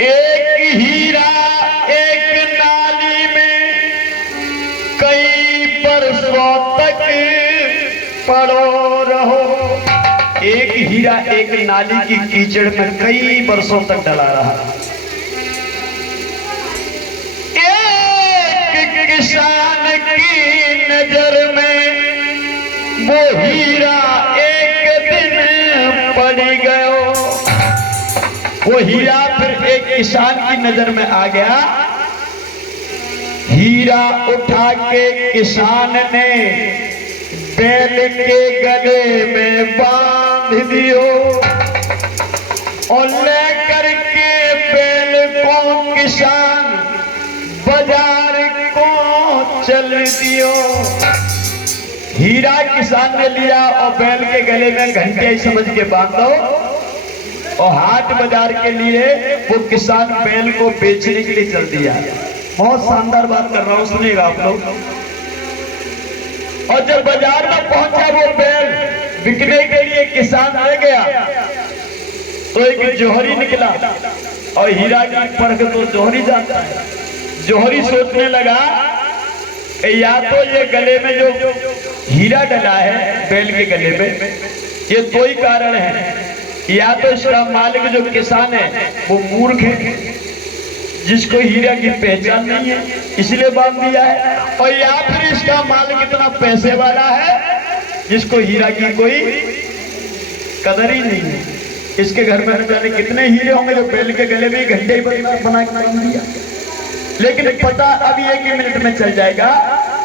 एक हीरा एक नाली में कई बरसों तक पड़ो रहो। एक हीरा एक नाली की कीचड़ में कई बरसों तक डला रहा। एक किसान की नजर में वो हीरा एक दिन पड़ गयो। वो हीरा फिर एक किसान की नजर में आ गया। हीरा उठा के किसान ने बैल के गले में बांध दियो और लेकर के बैल को किसान बाजार को चल दियो। हीरा किसान ने लिया और बैल के गले में घंटे समझ के बांधो और हाट बाजार के लिए वो किसान बैल को बेचने के लिए चल दिया। बहुत शानदार बात कर रहा हूं, सुनिएगा आप लोग। और जब बाजार में पहुंचा वो बैल बिकने के लिए किसान आ गया तो एक जौहरी निकला और हीरा की परख तो जौहरी जानता है। जौहरी सोचने लगा या तो ये गले में जो हीरा डला है बैल के गले में ये दो ही कारण है, या तो इसका मालिक जो किसान है वो मूर्ख है जिसको हीरा की पहचान नहीं है इसलिए बांध दिया है, और या फिर इसका मालिक इतना पैसे वाला है जिसको हीरा की कोई कदर ही नहीं है। इसके घर में न जाने कितने हीरे होंगे जो बैल के गले में घंटे ही बना के बांध दिया। लेकिन पता अभी एक ही मिनट में चल जाएगा।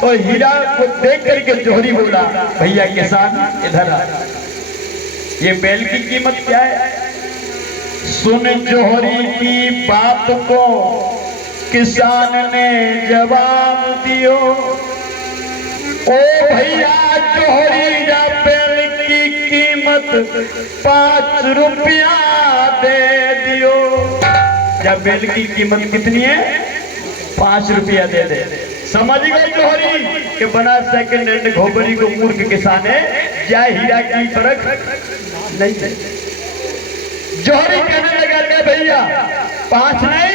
तो हीरा को देख करके जौहरी बोला, भैया किसान इधर आ, ये बैल की कीमत क्या है? सुन जौहरी की बात को किसान ने जवाब दियो, ओ भैया जौहरी जा बैल की कीमत 5 रुपया दे दियो। जब बैल की कीमत कितनी है? 5 रुपया दे दे। समझ गए जौहरी कि बना सेकंड हैंड घोबरी को मूर्ख किसान है, क्या हीरा की परख नहीं है। जौहरी कहने लगा ले भैया 5 नहीं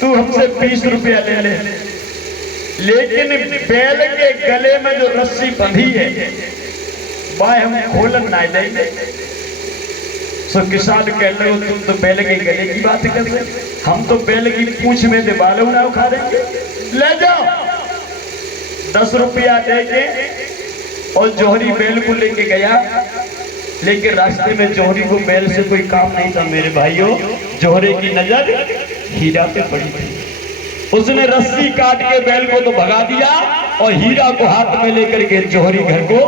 तू हमसे 20 रुपया ले ले, लेकिन बैल के गले में जो रस्सी बंधी है वह हम खोलन ना देंगे। सो किसान कह लो तुम तो बैल के गले की बात कर रहे, हम तो बैल की पूंछ में से बाल ना उखा देंगे। ले जाओ 10 रुपया देके। और जौहरी बैल को लेके गया, लेकिन रास्ते में जौहरी को बैल से कोई काम नहीं था मेरे भाइयों। जौहरी की नजर हीरा पे पड़ी थी। उसने रस्सी काट के बैल को तो भगा दिया और हीरा को हाथ में लेकर के जौहरी घर को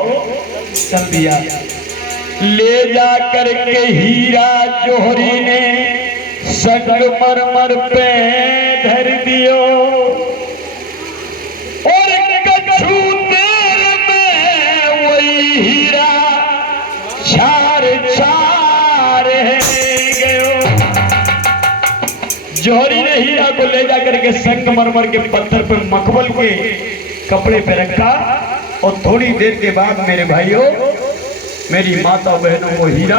चल दिया। ले जा करके हीरा जौहरी ने संगमरमर पे धर दियो और कछु देर में वही हीरा छार छार गयो। जौहरी ने हीरा को ले जाकर के संगमरमर के पत्थर पर मखमल के कपड़े पे रखा और थोड़ी देर के बाद मेरे भाइयों मेरी माता बहनों को हीरा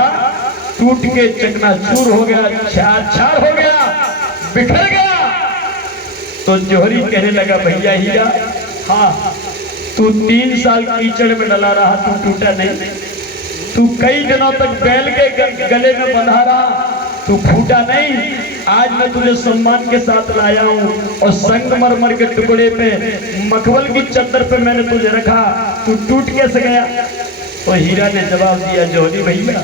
टूट के चकनाचूर हो गया, छार छार हो गया, बिखर गया। तो जौहरी कहने लगा भैया हीरा, हाँ तू 3 साल कीचड़ में डला रहा, तू टूटा नहीं। तू कई दिनों तक बैल के गले में बंधा रहा, तू फूटा नहीं। आज मैं तुझे सम्मान के साथ लाया हूँ और संगमरमर के टुकड़े पे मखमल की चद्दर पे मैंने तुझे रखा, तू टूट कैसे गया? तो हीरा ने जवाब दिया, जौहरी भैया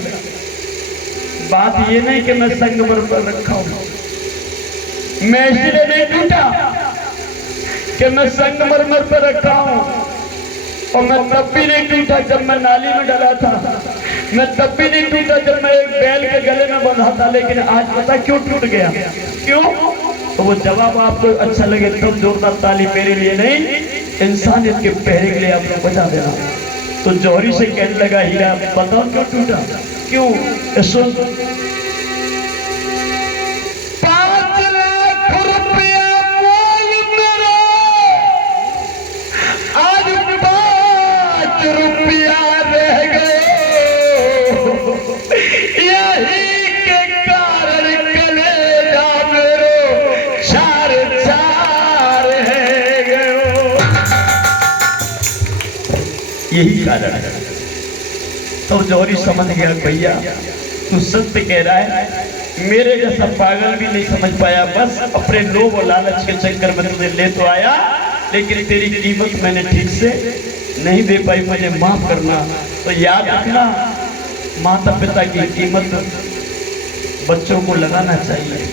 बात ये नहीं कि मैं संगमरमर पर रखा हूं, मैं इसलिए नहीं टूटा कि मैं संगमरमर पर रखा हूं। और मैं तब भी नहीं टूटा जब मैं नाली में डला था, मैं तब भी नहीं टूटा जब मैं एक बैल के गले में बंधा था। लेकिन आज पता क्यों टूट गया? क्यों? तो वो जवाब आपको अच्छा लगे तब जोरदार ताली मेरे लिए नहीं, इंसानियत के पहरे के लिए आप लोग बजा देना। तो जौहरी से कहने लगा हीरा बताओ क्यों टूटा? क्यों? सुन 5 लाख रुपया मोल मेरा, आज 5 रुपया रह गए, यही के कारण कलेजा में यही कारण है। तो जौहरी समझ गया भैया तू सत्य कह रहा है, मेरे जैसा पागल भी नहीं समझ पाया, बस अपने लोभ और लालच के चक्कर में तुझे ले तो आया, लेकिन तेरी कीमत मैंने ठीक से नहीं दे पाई, मुझे माफ करना। तो याद रखना, माता पिता की कीमत बच्चों को लगाना चाहिए।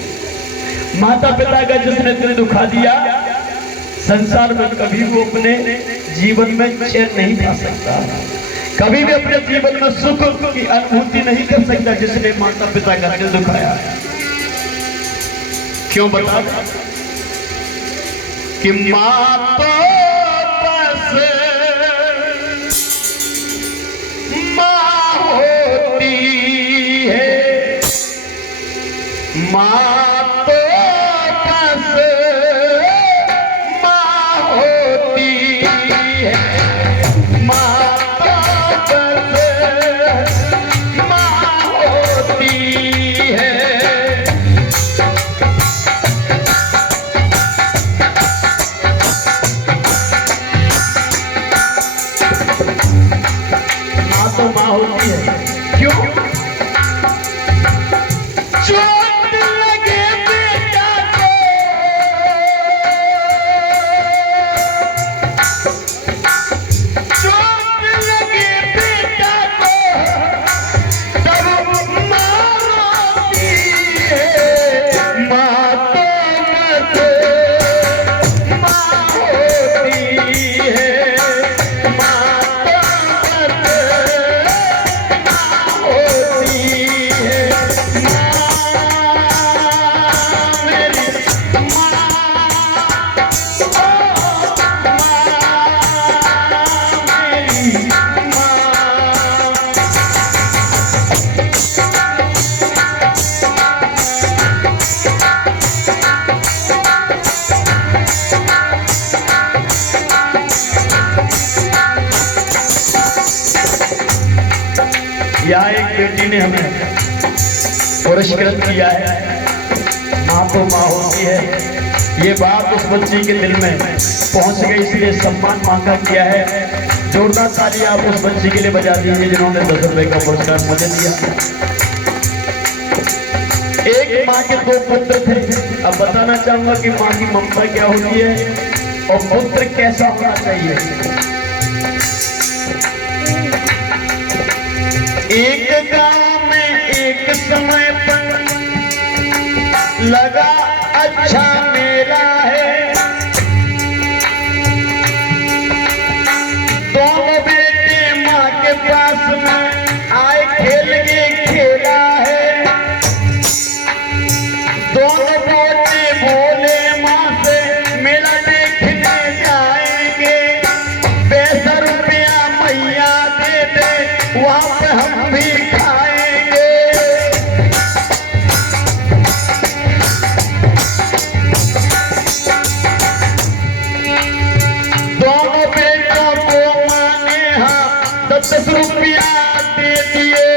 माता पिता का जिसने दिल दुखा दिया, संसार में कभी वो अपने जीवन में चैन नहीं पा सकता, कभी भी अपने जीवन में सुख की अनुभूति नहीं कर सकता जिसने माता पिता का दिल दुखाया। क्यों बता कि माँ तो बस माँ होती है, माँ तो बस माँ होती है, माँ तो बस माँ होती है। माँ तो माँ होती है, क्यों? चोट लगे बेटा को, चोट लगे बेटा को, तब माँ रोती है, माँ तो बस माँ होती है, माँ तो बस माँ होती है। यहाँ एक बेटी ने हमें पुरस्कृत किया है, माँ तो माँ होती है। ये बात उस बच्ची के दिल में पहुंच गई, इसलिए सम्मान माँ का किया है। जोरदार ताली आप उस बच्ची के लिए बजा दीजिए जिन्होंने 10 रुपए का पुरस्कार मुझे दिया। एक माँ के 2 पुत्र थे। अब बताना चाहूंगा कि माँ की ममता क्या होती है और पुत्र कैसा होना चाहिए। एक गांव में एक समय पर लगा अच्छा मेला है, दोनों बेटे माँ के पास में आए, खेल के खेला है। दोनों बेटे बोले माँ से मेला देखने जाएंगे, पैसा रुपया मैया दे दे, वहाँ पे हम भी खाएंगे। दोनों बेटों को माँ ने 10 रुपया दे दिए,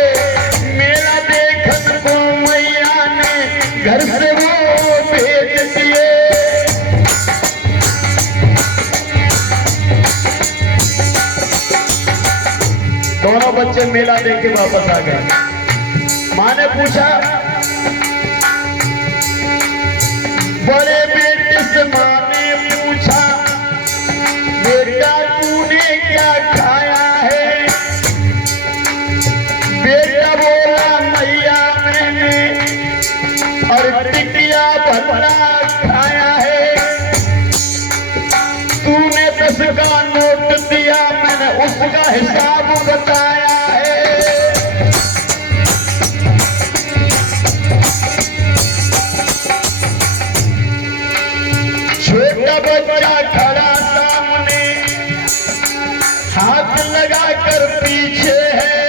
मेरा देखन को मैया ने घर से वो भेज दिए। दोनों बच्चे मेला देख के वापस आ गए। माँ ने पूछा, बड़े बेटे से माँ ने पूछा, बेटा तूने क्या खाया है? बेटा बोला, मैया मैंने और टिकिया भरना खाया है। तूने 10 का नोट दिया, मैंने उसका हिसाब बताया है। छोटा बच्चा खड़ा सामने, हाथ लगाकर पीछे है,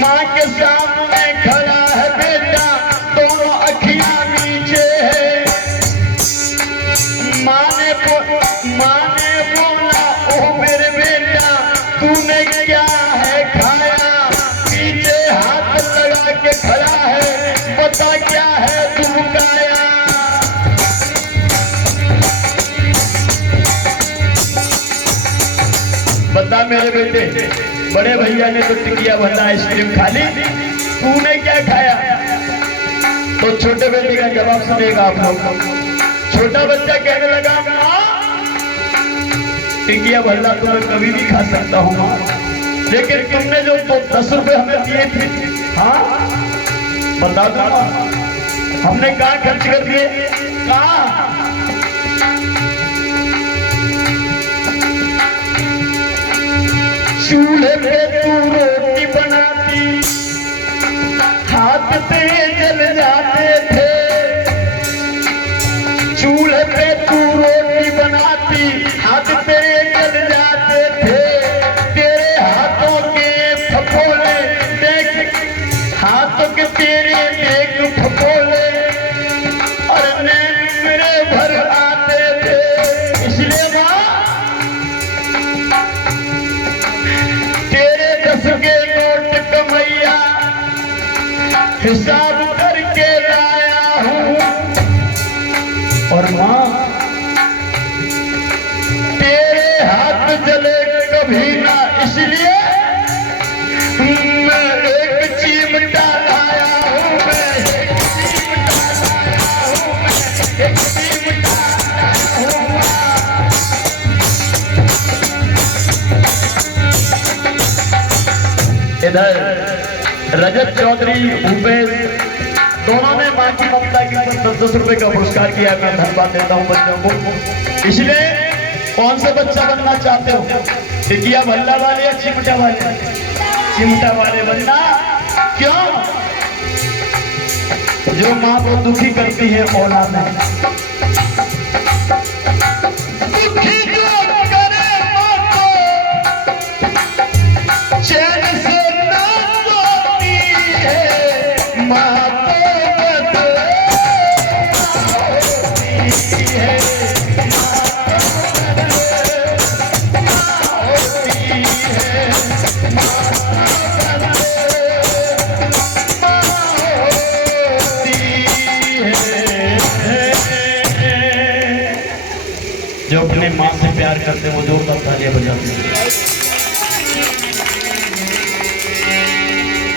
माँ के सामने खड़ा है बेटा, दोनों अखियां नीचे है। माँ ने बोला, ओ मेरे बेटा तूने क्या है खाया? पीछे हाथ लगा के खड़ा है, बता क्या है तू खाया? बता मेरे बेटे, बड़े भैया ने तो टिकिया भल्ला आइसक्रीम खा ली, तूने क्या खाया? तो छोटे बेटे का जवाब सुनेगा आप लोग। छोटा बच्चा कहने लगा, टिकिया भल्ला तो मैं कभी भी खा सकता हूँ माँ, लेकिन तुमने जो तो 10 रुपए हमें दिए थे, हाँ बता दो हमने कहाँ खर्च कर दिए? कहाँ? चूल्हे पे तू रोटी बनाती, हाथ पे जल जाते थे। चूल्हे पे तू रोटी बनाती, हाथ पे जल जाते थे। तेरे हाथों के फफोले देख, हाथों के तेरे देख फफोले और नैन मेरे भर आते थे। इसलिए माँ तेरे 10 के नोट कमैया हिसाब करके लाया हूँ। और माँ तेरे हाथ जले कभी ना, इसलिए मैं एक चिमटा लाया हूँ, मैं एक चिमटा लाया हूँ, मैं एक चिमटा लाया हूँ। इधर रजत चौधरी, भूपेश दोनों ने मां की ममता के ऊपर 10-10 रुपए का पुरस्कार किया। मैं धन्यवाद देता हूं बच्चों को। इसलिए कौन सा बच्चा बनना चाहते हो? टिकिया भल्ला वाले या चिमटा वाले? चिमटा वाले बनना। क्यों? जो मां को दुखी करती है औलाद है, दुखी जो करे मां को चैन से ना सोती है, मां तो होती है, जो अपने माँ से प्यार करते हैं वो जोरदार तालियां बजाते हैं।